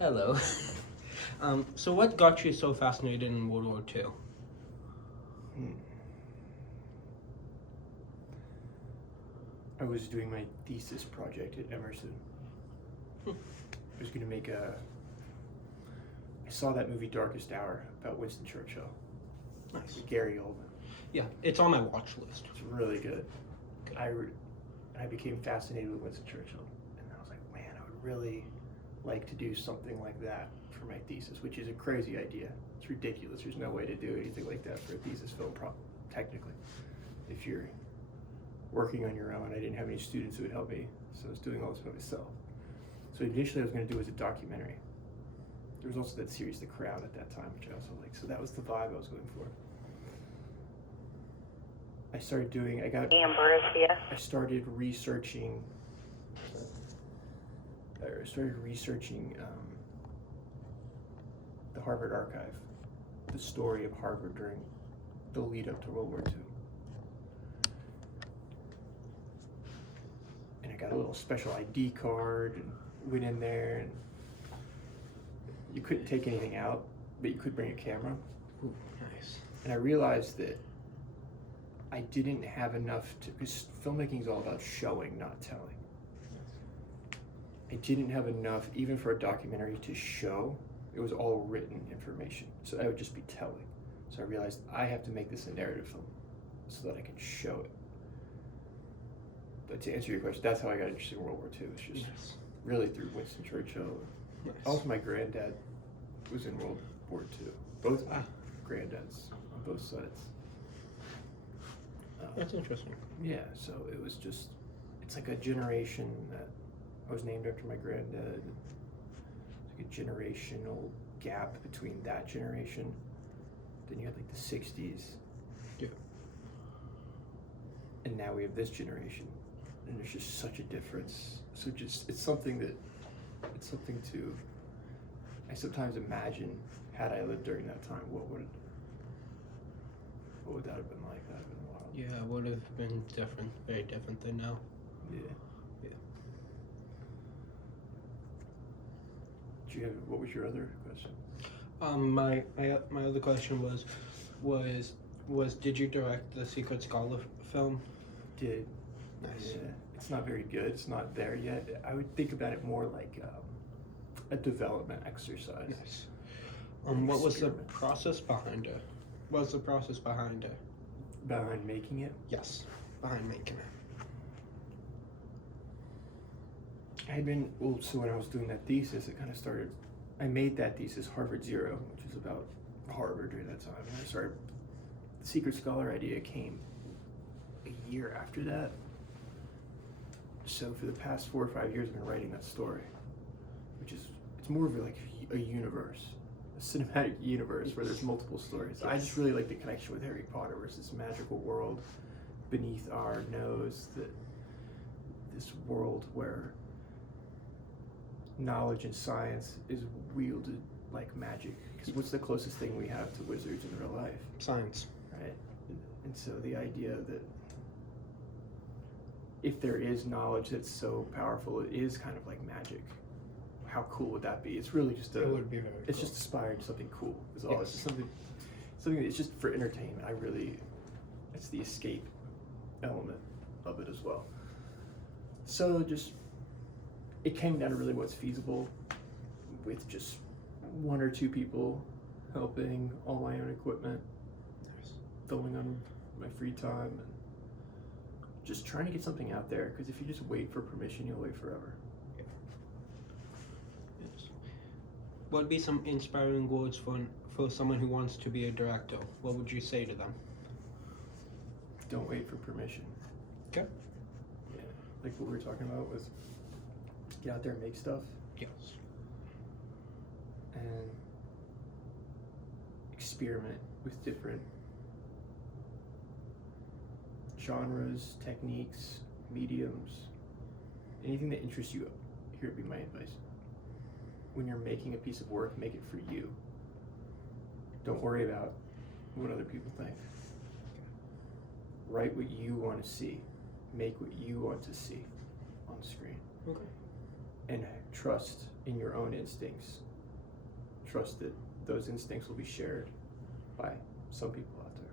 Hello. So what got you so fascinated in World War II? Hmm. I was doing my thesis project at Emerson. I was going to make I saw that movie Darkest Hour about Winston Churchill. Nice. With Gary Oldman. Yeah, it's on my watch list. It's really good. I became fascinated with Winston Churchill. And I was like, man, I would really like to do something like that for my thesis, which is a crazy idea. It's ridiculous. There's no way to do anything like that for a thesis film, technically. If you're working on your own, I didn't have any students who would help me, so I was doing all this by myself. So initially I was going to do it as a documentary. There was also that series, The Crowd, at that time, which I also liked. So that was the vibe I was going for. I started researching the Harvard Archive, the story of Harvard during the lead up to World War II. And I got a little special ID card and went in there, and you couldn't take anything out, but you could bring a camera. Ooh, nice. And I realized that I didn't have enough because filmmaking is all about showing, not telling. I didn't have enough, even for a documentary, to show. It was all written information, so I would just be telling. So I realized I have to make this a narrative film so that I can show it. But to answer your question, that's how I got interested in World War II. It's just really through Winston Churchill. Nice. Also, my granddad was in World War II. Both my granddads on both sides. That's interesting. Yeah, so it was just, it's like a generation that I was named after my granddad. It's like a generational gap between that generation. Then you had like the 60s. Yeah. And now we have this generation. And there's just such a difference. So just, it's something to, I sometimes imagine, had I lived during that time, what would that have been like? That would have been wild. Yeah, it would have been different, very different than now. Yeah. Yeah. What was your other question? My other question was did you direct the Secret Scholar film? Did. Nice. Yeah. It's not very good. It's not there yet. I would think about it more like a development exercise. Nice. What was the process behind it? What was the process behind it? Behind making it? Yes, behind making it. So when I was doing that thesis, it kind of started, I made that thesis Harvard Zero, which is about Harvard during that time. And the Secret Scholar idea came a year after that. So for the past 4 or 5 years, I've been writing that story, it's more of like a universe, a cinematic universe where there's multiple stories. Yes. I just really like the connection with Harry Potter, where it's this magical world beneath our nose, this world where knowledge and science is wielded like magic. Because what's the closest thing we have to wizards in real life? Science. Right? And so the idea that if there is knowledge that's so powerful, it is kind of like magic. How cool would that be? It's really just it would be very it's cool. just aspiring to something cool is all. Yes. It's just something that's just for entertainment. It's the escape element of it as well. So just, it came down to really what's feasible with just 1 or 2 people helping, all my own equipment, filming on my free time, and just trying to get something out there, because if you just wait for permission, you'll wait forever. Yeah. Yes. What would be some inspiring words for someone who wants to be a director? What would you say to them? Don't wait for permission. Okay. Yeah, like what we were talking about was get out there and make stuff. Yes. And experiment with different genres, techniques, mediums, anything that interests you. Here would be my advice. When you're making a piece of work, make it for you. Don't worry about what other people think. Write what you want to see. Make what you want to see on screen. Okay. And trust in your own instincts. Trust that those instincts will be shared by some people out there.